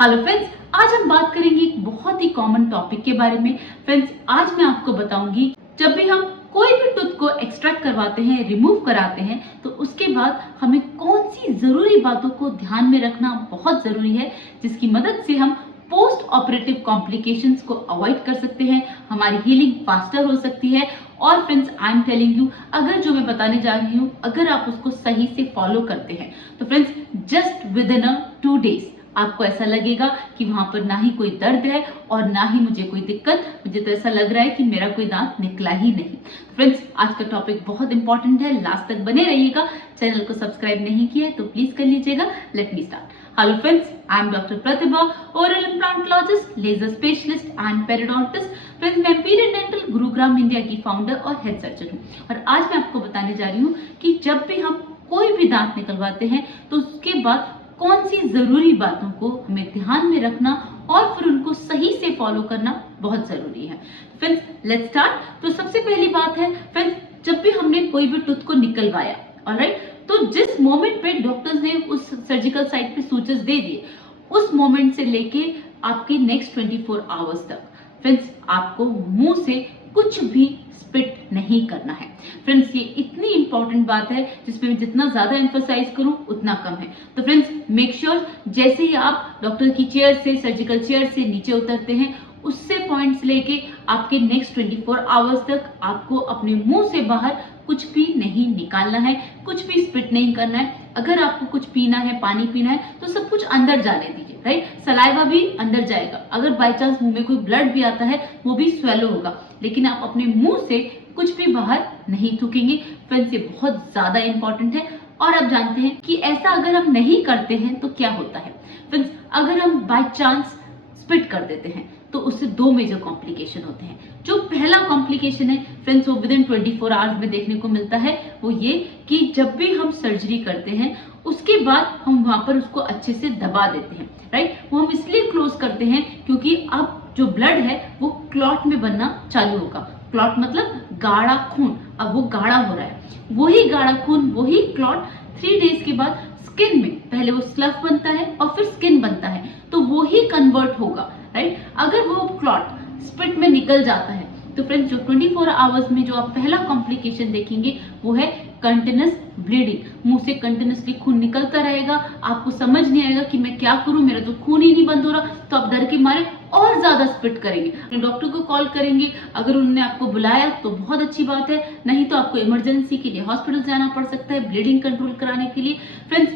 Hello friends, आज हम बात करेंगे एक बहुत ही कॉमन टॉपिक के बारे में। फ्रेंड्स, आज मैं आपको बताऊंगी जब भी हम कोई भी टूथ को एक्सट्रैक्ट करवाते हैं, रिमूव कराते हैं, तो उसके बाद हमें कौन सी जरूरी बातों को ध्यान में रखना बहुत जरूरी है, जिसकी मदद से हम पोस्ट ऑपरेटिव कॉम्प्लिकेशंस को अवॉइड कर सकते हैं, हमारी हीलिंग फास्टर हो सकती है। और friends, I am telling you, अगर जो मैं बताने जा रही हूँ अगर आप उसको सही से फॉलो करते हैं तो friends just with in 2 days आपको ऐसा लगेगा कि वहां पर ना ही कोई दर्द है और ना ही मुझे कोई दिक्कत। मुझे तो ऐसा लग रहा है कि मेरा कोई दांत निकला ही नहीं। फ्रेंड्स, आज का टॉपिक बहुत इंपॉर्टेंट है, लास्ट तक बने रहिएगा। चैनल को सब्सक्राइब नहीं किया है तो प्लीज कर लीजिएगा। Let me start. Hello friends, I am doctor Pratibha, oral implantologist, laser specialist and periodontist. Friends, मैं पीरियड डेंटल गुरुग्राम इंडिया की फाउंडर और हेड सर्जन हूँ। और आज मैं आपको बताने जा रही हूँ कि जब भी हम कोई भी दांत निकलवाते हैं तो उसके बाद कौन सी जरूरी बातों को हमें ध्यान में रखना और फिर उनको सही से फॉलो करना बहुत जरूरी है। Friends, let's start. तो सबसे पहली बात है फ्रेंड्स, जब भी हमने कोई भी टूथ को निकलवाया, ऑलराइट, तो जिस मोमेंट पे डॉक्टर्स ने उस सर्जिकल साइट पे सूचर्स दे दिए, उस मोमेंट से लेके आपके नेक्स्ट 24 आवर्स तक फ्रेंड्स आपको मुंह से कुछ भी स्पिट नहीं करना है। फ्रेंड्स, ये इतनी इंपॉर्टेंट बात है जिसमें जितना ज्यादा एम्फसाइज करूं उतना कम है। तो फ्रेंड्स, मेक श्योर जैसे ही आप डॉक्टर की चेयर से, सर्जिकल चेयर से नीचे उतरते हैं, उससे पॉइंट्स लेके आपके नेक्स्ट 24 आवर्स तक आपको अपने मुंह से बाहर कुछ भी नहीं निकालना है, कुछ भी स्पिट नहीं करना है। अगर आपको कुछ पीना है, पानी पीना है, तो सब कुछ अंदर जाने दीजिए, राइट। सलाइवा भी अंदर जाएगा। अगर बाय चांस मुंह में कोई ब्लड भी आता है वो भी स्वेलो होगा, लेकिन आप अपने मुंह से कुछ भी बाहर नहीं थूकेंगे। फ्रेंड्स, ये बहुत ज्यादा इंपॉर्टेंट है। और आप जानते हैं कि ऐसा अगर हम नहीं करते हैं तो क्या होता है। फ्रेंड्स, अगर हम बाय चांस स्पिट कर देते हैं तो उससे 2 मेजर कॉम्प्लिकेशन होते हैं। जो पहला कॉम्प्लिकेशन है फ्रेंड्स, वो विद इन 24 आवर्स में देखने को मिलता है। वो ये कि जब भी हम सर्जरी करते हैं उसके बाद हम वहां पर उसको अच्छे से दबा देते हैं, राइट। वो हम इसलिए क्लोज करते हैं क्योंकि अब जो ब्लड है वो क्लॉट में बनना चालू होगा। क्लॉट मतलब गाढ़ा खून। अब वो गाढ़ा हो रहा है, वही गाढ़ा खून, वही क्लॉट 3 days के बाद स्किन में पहले वो स्लफ बनता है और फिर स्किन बनता है, तो वो ही कन्वर्ट होगा, राइट। अगर वो क्लॉट स्पिट में निकल जाता है तो फ्रेंड्स, जो 24 आवर्स में जो आप पहला कॉम्प्लिकेशन देखेंगे वो है कंटिन्यूस ब्लीडिंग। मुंह से कंटिन्यूसली खून निकलता रहेगा, आपको समझ नहीं आएगा कि मैं क्या करूं, मेरा तो खून ही नहीं बंद हो रहा। तो आप डर के मारे और ज्यादा स्पिट करेंगे, डॉक्टर को कॉल करेंगे। अगर उन्होंने आपको बुलाया तो बहुत अच्छी बात है, नहीं तो आपको इमरजेंसी के लिए हॉस्पिटल जाना पड़ सकता है ब्लीडिंग कंट्रोल कराने के लिए। फ्रेंड्स,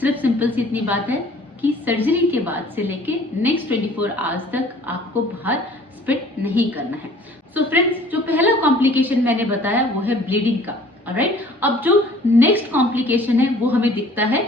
सिर्फ सिंपल सी इतनी बात है कि सर्जरी के बाद से लेके नेक्स्ट 24 आवर्स तक आपको बाहर स्पिट नहीं करना है। सो फ्रेंड्स, जो पहला कॉम्प्लिकेशन मैंने बताया वो है ब्लीडिंग का, ऑलराइट। अब जो नेक्स्ट कॉम्प्लिकेशन है वो हमें दिखता है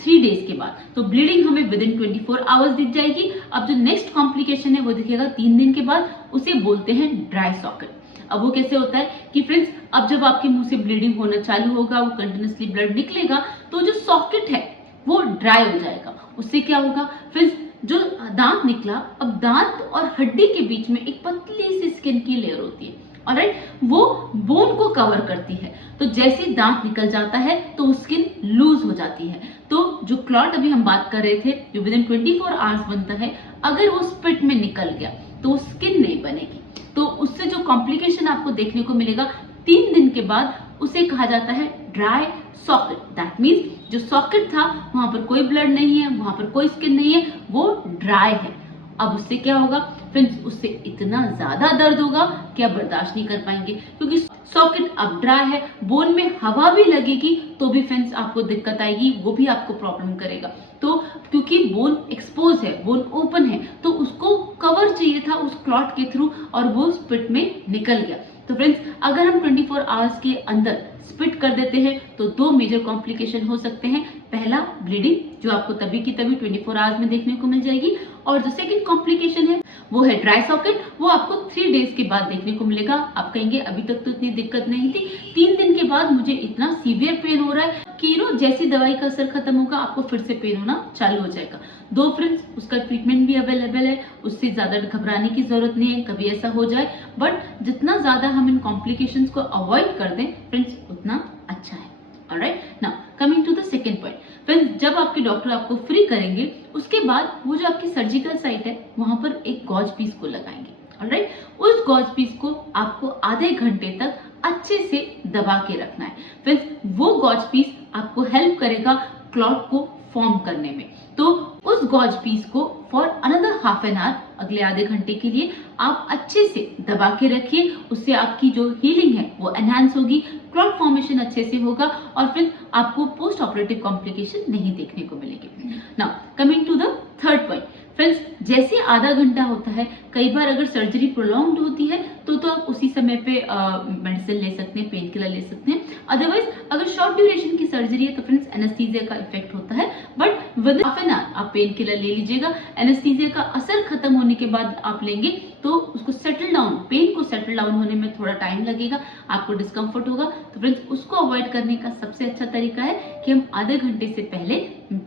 3 days के बाद। तो ब्लीडिंग हमें विद इन 24 आवर्स दिख जाएगी। अब जो नेक्स्ट कॉम्प्लिकेशन है वो दिखेगा 3 दिन के बाद, उसे बोलते हैं ड्राई सॉकेट। अब वो कैसे होता है कि फ्रेंड्स, अब जब आपके मुंह से ब्लीडिंग होना चालू होगा, वो कंटिन्यूसली ब्लड निकलेगा, तो जो सॉकेट है वो ड्राई हो जाएगा। उससे क्या होगा फ्रेंड्स, जो दांत निकला, अब दांत और हड्डी के बीच में एक पतली सी स्किन की लेयर होती है, ऑलराइट, वो बोन को कवर करती है। तो जैसे दांत निकल जाता है तो वो स्किन लूज हो जाती है। तो जो क्लॉट अभी हम बात कर रहे थे जो विद इन 24 आवर्स बनता है, अगर वो स्पिट में निकल गया तो स्किन नहीं बनेगी। तो उससे जो कॉम्प्लिकेशन आपको देखने को मिलेगा 3 दिन के बाद, उसे कहा जाता है ड्राई सॉकेट। दैट मीन्स जो सॉकेट था वहां पर कोई ब्लड नहीं है, वहां पर कोई स्किन नहीं है, वो ड्राई है। अब उससे क्या होगा फ्रेंड्स, उससे इतना ज्यादा दर्द होगा कि आप बर्दाश्त नहीं कर पाएंगे, क्योंकि सॉकेट अब ड्राई है। बोन में हवा भी लगेगी तो भी फ्रेंड्स आपको दिक्कत आएगी, वो भी आपको प्रॉब्लम करेगा। तो क्योंकि बोन एक्सपोज है, बोन ओपन है, तो उसको कवर चाहिए था उस क्लॉट के थ्रू और वो स्पिट में निकल गया। तो फ्रेंड्स, अगर हम 24 आवर्स के अंदर स्पिट कर देते हैं तो 2 मेजर कॉम्प्लिकेशन हो सकते हैं। पहला ब्लीडिंग, जो आपको तभी की तभी 24 आवर्स में देखने को मिल जाएगी, और जो सेकंड कॉम्प्लिकेशन है वो है ड्राई सॉकेट। वो आपको 3 days के बाद देखने को मिलेगा। आप कहेंगे अभी तक तो इतनी दिक्कत नहीं थी, 3 दिन के बाद मुझे इतना सीवियर पेन हो रहा है कि जैसी दवाई का असर खत्म होगा आपको फिर से पेन होना चालू हो जाएगा। दो फ्रेंड्स, उसका ट्रीटमेंट भी अवेलेबल है, उससे ज्यादा घबराने की जरूरत नहीं है, कभी ऐसा हो जाए। बट जितना ज्यादा हम इन कॉम्प्लिकेशंस को अवॉइड कर दें फ्रेंड्स, उतना अच्छा है। Alright, now coming to the second point friends, जब जब आपके डॉक्टर आपको फ्री करेंगे उसके बाद वो जो आपकी सर्जिकल साइट है वहां पर एक गॉज पीस को लगाएंगे। ऑलराइट, उस गॉज पीस को आपको आधे घंटे तक अच्छे से दबा के रखना है। फ्रेंड्स, वो गॉज पीस आपको हेल्प करेगा क्लॉट को फॉर्म करने में। तो उस गॉज पीस को for another half an hour, अगले आधे घंटे के लिए आप अच्छे से दबा के रखिए। उससे आपकी जो हीलिंग है वो एनहांस होगी, क्लॉट फॉर्मेशन अच्छे से होगा और फिर आपको पोस्ट ऑपरेटिव कॉम्प्लिकेशन नहीं देखने को मिलेगी। Now coming to the third point. Friends, जैसे आधा घंटा होता है, कई बार अगर सर्जरी प्रोलॉन्ग्ड होती है तो आप उसी समय पे मेडिसिन ले सकते हैं, पेन किलर ले सकते हैं। अदरवाइज अगर शॉर्ट ड्यूरेशन की सर्जरी है तो फ्रेंड्स एनेस्थीसिया का इफेक्ट होता है, but with half an hour आप पेन किलर ले लीजिएगा। एनेस्थीसिया का असर खत्म होने के बाद आप लेंगे तो उसको सेटल डाउन, पेन को सेटल डाउन होने में थोड़ा टाइम लगेगा, आपको डिस्कम्फर्ट होगा। तो फ्रेंड्स, उसको अवॉइड करने का सबसे अच्छा तरीका है कि हम आधे घंटे से पहले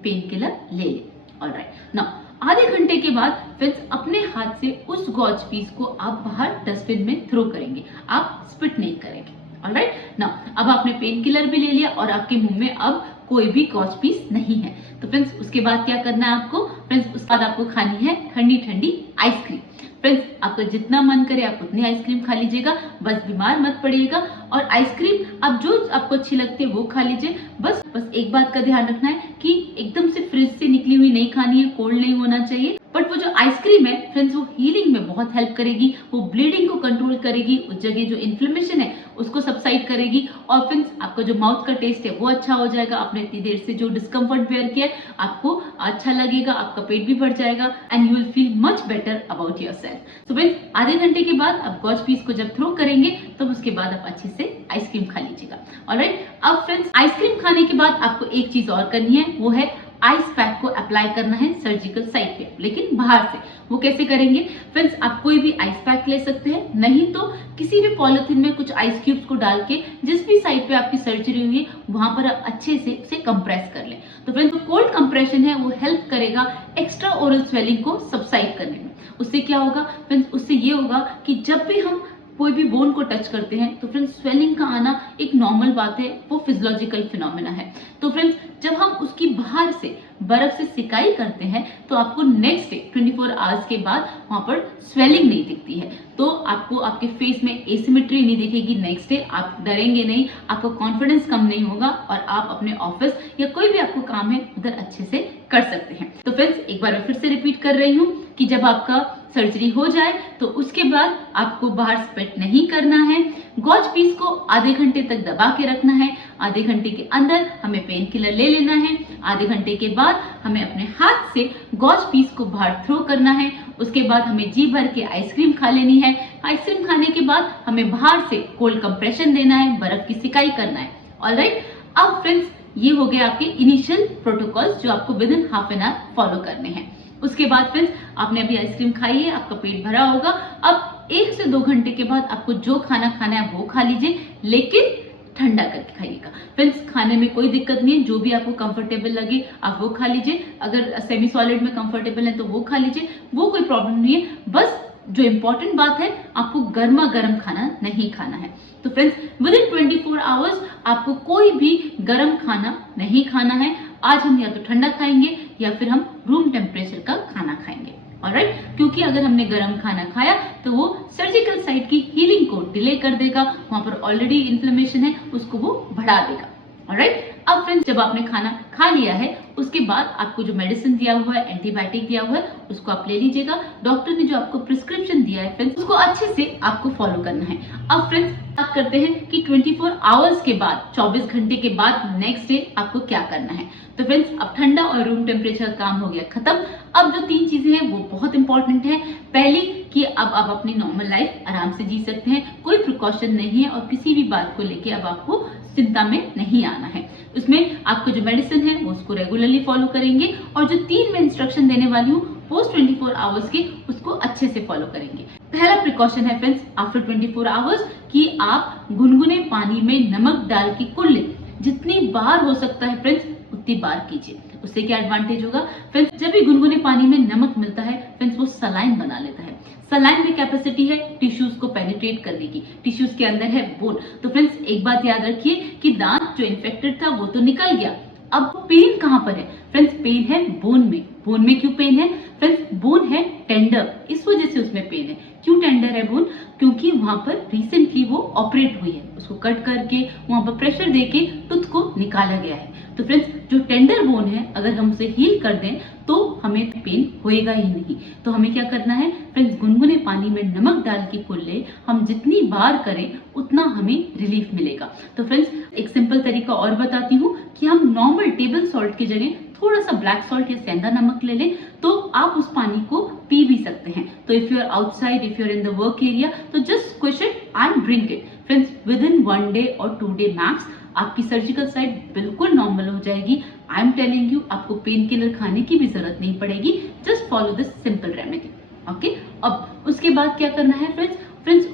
पेन किलर ले लें। ऑलराइट, नाउ आधे घंटे के बाद फ्रेंड्स अपने हाथ से उस गॉज पीस को आप बाहर डस्टबिन में थ्रो करेंगे, आप स्पिट नहीं करेंगे। ऑलराइट, नाउ अब आपने पेन किलर भी ले लिया और आपके मुंह में अब कोई भी गॉज पीस नहीं है। तो फ्रेंड्स उसके बाद क्या करना है आपको? फ्रेंड्स उसके बाद आपको खानी है ठंडी ठंडी आइसक्रीम। फ्रेंड्स, आपका जितना मन करे आप उतनी आइसक्रीम खा लीजिएगा, बस बीमार मत पड़िएगा। और आइसक्रीम आप जो आपको अच्छी लगती है वो खा लीजिए। बस एक बात का ध्यान रखना है कि एकदम से फ्रिज से निकली हुई नहीं खानी है, कोल्ड नहीं होना चाहिए। बट वो जो आइसक्रीम है फ्रेंड्स वो हीलिंग में बहुत हेल्प करेगी, वो ब्लीडिंग को कंट्रोल करेगी, उस जगह जो इन्फ्लेमेशन है उसको सबसाइड करेगी और फ्रेंड्स आपका जो माउथ का टेस्ट है वो अच्छा हो जाएगा। आपने इतनी देर से जो डिस्कम्फर्ट बेयर किया है आपको अच्छा लगेगा, आपका पेट भी भर जाएगा and you will feel much better about yourself. तो फ्रेंड्स आधे घंटे के बाद आप गॉज पीस को जब थ्रो करेंगे तब उसके बाद आप अच्छे से आइसक्रीम खा लीजिएगा। ऑलराइट, अब फ्रेंड्स आइसक्रीम खाने के बाद आपको एक चीज और करनी है, वो है आइस पैक को अप्लाई करना है सर्जिकल साइट पे, लेकिन बाहर से। वो कैसे करेंगे? फ्रेंड्स आप कोई भी आइस पैक ले सकते हैं, नहीं तो किसी भी पॉलिथीन में कुछ आइस क्यूब्स को डाल के जिस भी साइड पे आपकी सर्जरी हुई है वहां पर आप अच्छे से उसे कंप्रेस कर लें। तो फ्रेंड्स जो कोल्ड कंप्रेशन है वो हेल्प करेगा एक्स्ट्रा ओरल स्वेलिंग को सबसाइड करने में। उससे क्या होगा फ्रेंड्स? उससे ये होगा कि जब भी हम कोई भी बोन को टच करते हैं तो फ्रेंड्स स्वेलिंग का आना एक नॉर्मल बात है, वो फिजियोलॉजिकल फिनोमेना है। तो फ्रेंड्स जब हम उसकी बाहर से बर्फ से सिकाई करते हैं तो आपको नेक्स्ट डे 24 आवर्स के बाद वहां पर स्वेलिंग नहीं दिखती है, तो आपको आपके फेस में एसिमेट्री नहीं दिखेगी। नेक्स्ट डे आप डरेंगे नहीं, आपका कॉन्फिडेंस कम नहीं होगा और आप अपने ऑफिस या कोई भी आपको काम है उधर अच्छे से कर सकते हैं। तो फ्रेंड्स एक बार मैं फिर से रिपीट कर रही हूँ कि जब आपका सर्जरी हो जाए तो उसके बाद आपको बाहर स्पिट नहीं करना है, गॉज पीस को आधे घंटे तक दबा के रखना है, आधे घंटे के अंदर हमें पेन किलर ले लेना है, आधे घंटे के बाद हमें अपने हाथ से गॉज पीस को बाहर थ्रो करना है, उसके बाद हमें जी भर के आइसक्रीम खा लेनी है। आइसक्रीम खाने के बाद हमें बाहर से कोल्ड कंप्रेशन देना है, बर्फ की सिकाई करना है। ऑलराइट, अब फ्रेंड्स ये हो गए आपके इनिशियल प्रोटोकॉल्स जो आपको with in half an hour follow करने हैं। उसके बाद फ्रेंड्स आपने अभी आइसक्रीम खाई है, आपका पेट भरा होगा, अब 1 से 2 घंटे के बाद आपको जो खाना खाना है वो खा लीजिए, लेकिन ठंडा करके खाइएगा। फ्रेंड्स खाने में कोई दिक्कत नहीं है, जो भी आपको कंफर्टेबल लगे आप वो खा लीजिए। अगर सेमी सॉलिड में कंफर्टेबल है तो वो खा लीजिए, वो कोई प्रॉब्लम नहीं है। बस जो इम्पोर्टेंट बात है आपको गर्मा गर्म खाना नहीं खाना है। तो फ्रेंड्स विद इन 24 आवर्स आपको कोई भी गर्म खाना नहीं खाना है। आज हम या तो ठंडा खाएंगे या फिर हम रूम टेम्परेचर का खाना खाएंगे। ऑलराइट, क्योंकि अगर हमने गर्म खाना खाया तो वो सर्जिकल साइट की हीलिंग को डिले कर देगा, वहां पर ऑलरेडी इन्फ्लेमेशन है उसको वो बढ़ा देगा। ऑलराइट, अब फ्रेंड्स जब आपने खाना खा लिया है उसके बाद आपको जो मेडिसिन दिया हुआ है, एंटीबायोटिक दिया हुआ है, उसको आप ले लीजिएगा। डॉक्टर ने जो आपको प्रिस्क्रिप्शन दिया है फ्रेंड्स उसको अच्छे से आपको फॉलो करना है। अब फ्रेंड्स बात करते हैं कि 24 आवर्स के बाद, 24 घंटे के बाद नेक्स्ट डे आपको क्या करना है। तो फ्रेंड्स अब ठंडा और रूम टेम्परेचर काम हो गया खत्म। अब जो 3 चीजें हैं वो बहुत इंपॉर्टेंट है। पहली कि अब आप अपनी नॉर्मल लाइफ आराम से जी सकते हैं, कोई प्रिकॉशन नहीं है और किसी भी बात को लेके अब आपको चिंता में नहीं आना है। उसमें आपको जो मेडिसिन है वो उसको रेगुलरली फॉलो करेंगे और जो 3 मैं इंस्ट्रक्शन देने वाली हूँ पोस्ट 24 आवर्स के उसको अच्छे से फॉलो करेंगे। पहला प्रिकॉशन है फ्रेंड्स आफ्टर 24 आवर्स कि आप गुनगुने पानी में नमक डाल के कुल्ले जितनी बार हो सकता है फ्रेंड्स उतनी बार कीजिए। उससे क्या एडवांटेज होगा फ्रेंड्स? जब भी गुनगुने पानी में नमक मिलता है फ्रेंड्स वो सलाइन बना लेता है। सलाइन में कैपेसिटी है टिश्यूज को पेनिट्रेट करने की, टिश्यूज के अंदर है बोन। तो फ्रेंड्स एक बात याद रखिए कि दांत जो इन्फेक्टेड था वो तो निकल गया, अब पेन कहाँ पर है फ्रेंड्स? पेन है बोन में। बोन में क्यों पेन है फ्रेंड्स? बोन है टेंडर, इस वजह से उसमें पेन है। क्यों टेंडर है बोन? क्योंकि वहां पर रिसेंटली वो ऑपरेट हुई है, उसको कट करके वहां पर प्रेशर देके टूथ को निकाला गया है। तो फ्रेंड्स जो टेंडर बोन है अगर हम उसे हील कर दें तो हमें पेन होएगा ही नहीं। तो हमें क्या करना है फ्रेंड्स? गुनगुने पानी में नमक डाल के कुल्ले हम जितनी बार करें उतना हमें रिलीफ मिलेगा। तो फ्रेंड्स एक सिंपल तरीका और बताती हूँ कि हम नॉर्मल टेबल सॉल्ट की जगह थोड़ा सा ब्लैक सॉल्ट या सेंधा नमक ले लें तो आप उस पानी को पी भी सकते हैं। तो if you are outside, if you are in the work area, तो just squish it and drink it. Friends with in 1 day और 2 डे मैक्स आपकी सर्जिकल साइड बिल्कुल नॉर्मल हो जाएगी। आई एम टेलिंग यू, आपको पेन किलर खाने की भी जरूरत नहीं पड़ेगी। Just follow this simple remedy. Okay, अब उसके बाद क्या करना है फ्रेंड्स?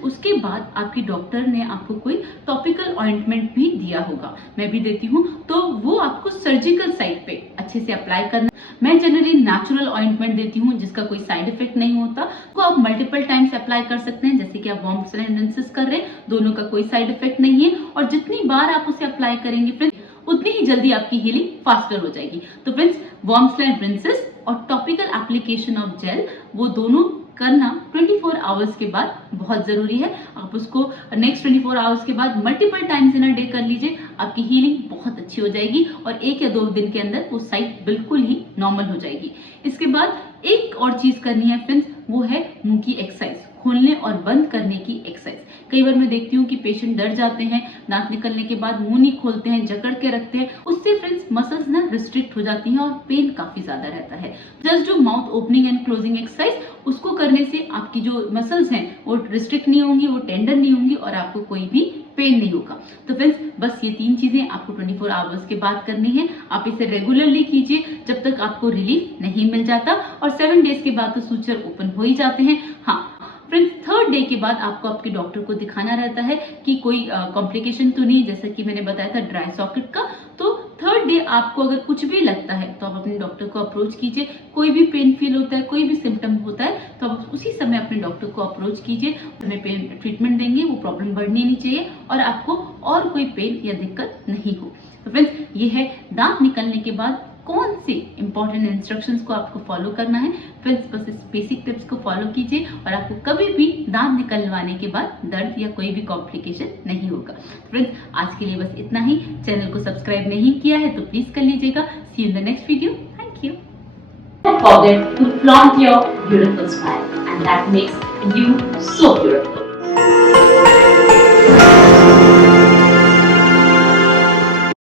उसके बाद आपकी डॉक्टर ने आपको कोई टॉपिकल ऑइंटमेंट भी दिया होगा, मैं भी देती हूँ, तो वो आपको सर्जिकल साइड पे अच्छे से अप्लाई करना। मैं जनरली नेचुरल ऑइंटमेंट देती हूँ जिसका कोई साइड इफेक्ट नहीं होता, तो आप मल्टीपल टाइम्स अप्लाई कर सकते हैं, जैसे कि आप वार्म स्लैंड रिंसेस कर रहे हैं, दोनों का कोई साइड इफेक्ट नहीं है। और जितनी बार आप उसे अप्लाई करेंगे फ्रेंड्स उतनी ही जल्दी आपकी हीलिंग फास्टर हो जाएगी। तो फ्रेंड्स वार्म स्लैंड रिंसेस और टॉपिकल एप्लीकेशन ऑफ जेल वो दोनों करना 24 आवर्स के बाद बहुत जरूरी है। आप उसको नेक्स्ट 24 आवर्स के बाद multiple times in a day कर लीजिए, आपकी हीलिंग बहुत अच्छी हो जाएगी और 1 या 2 दिन के अंदर वो साइट बिल्कुल ही नॉर्मल हो जाएगी। इसके बाद एक और चीज करनी है फ्रेंड्स, वो है मुंह की एक्सरसाइज, खोलने और बंद करने की एक्सरसाइज। कई बार मैं देखती हूँ कि पेशेंट डर जाते हैं, दांत निकलने के बाद मुंह नहीं खोलते हैं, जकड़ के रखते हैं, उससे फ्रेंड्स मसल्स ना रिस्ट्रिक्ट हो जाती हैं और पेन काफी ज्यादा रहता है। जस्ट जो mouth opening and closing exercise, उसको करने से आपकी जो मसल्स हैं वो रिस्ट्रिक्ट नहीं होंगी, वो टेंडर नहीं होंगी और आपको कोई भी पेन नहीं होगा। तो फ्रेंड्स बस ये 3 चीजें आपको 24 आवर्स के बाद करनी है। आप इसे रेगुलरली कीजिए जब तक आपको रिलीफ नहीं मिल जाता, और 7 डेज के बाद तो सूचर ओपन हो ही जाते हैं। हाँ फ्रेंड्स 3rd डे के बाद आपको आपके डॉक्टर को दिखाना रहता है कि कोई कॉम्प्लिकेशन तो नहीं, जैसा कि मैंने बताया था ड्राई सॉकेट का। तो 3rd डे आपको अगर कुछ भी लगता है तो आप अपने डॉक्टर को अप्रोच कीजिए। कोई भी पेन फील होता है, कोई भी सिम्टम होता है तो आप उसी समय अपने डॉक्टर को अप्रोच कीजिए, हमें पेन ट्रीटमेंट देंगे, वो प्रॉब्लम बढ़नी नहीं चाहिए और आपको और कोई पेन या दिक्कत नहीं हो। तो फ्रेंड्स ये है दांत निकलने के बाद कौन सी इंपॉर्टेंट इंस्ट्रक्शंस को आपको फॉलो करना है। फ्रेंड्स बस इस बेसिक टिप्स को फॉलो कीजिए और आपको कभी भी दांत निकलवाने के बाद दर्द या कोई भी कॉम्प्लिकेशन नहीं होगा। फ्रेंड्स आज के लिए बस इतना ही। चैनल को सब्सक्राइब नहीं किया है तो प्लीज कर लीजिएगा। See you in the next video. Thank you. Don't forget to flaunt your beautiful smile, and that makes you so beautiful.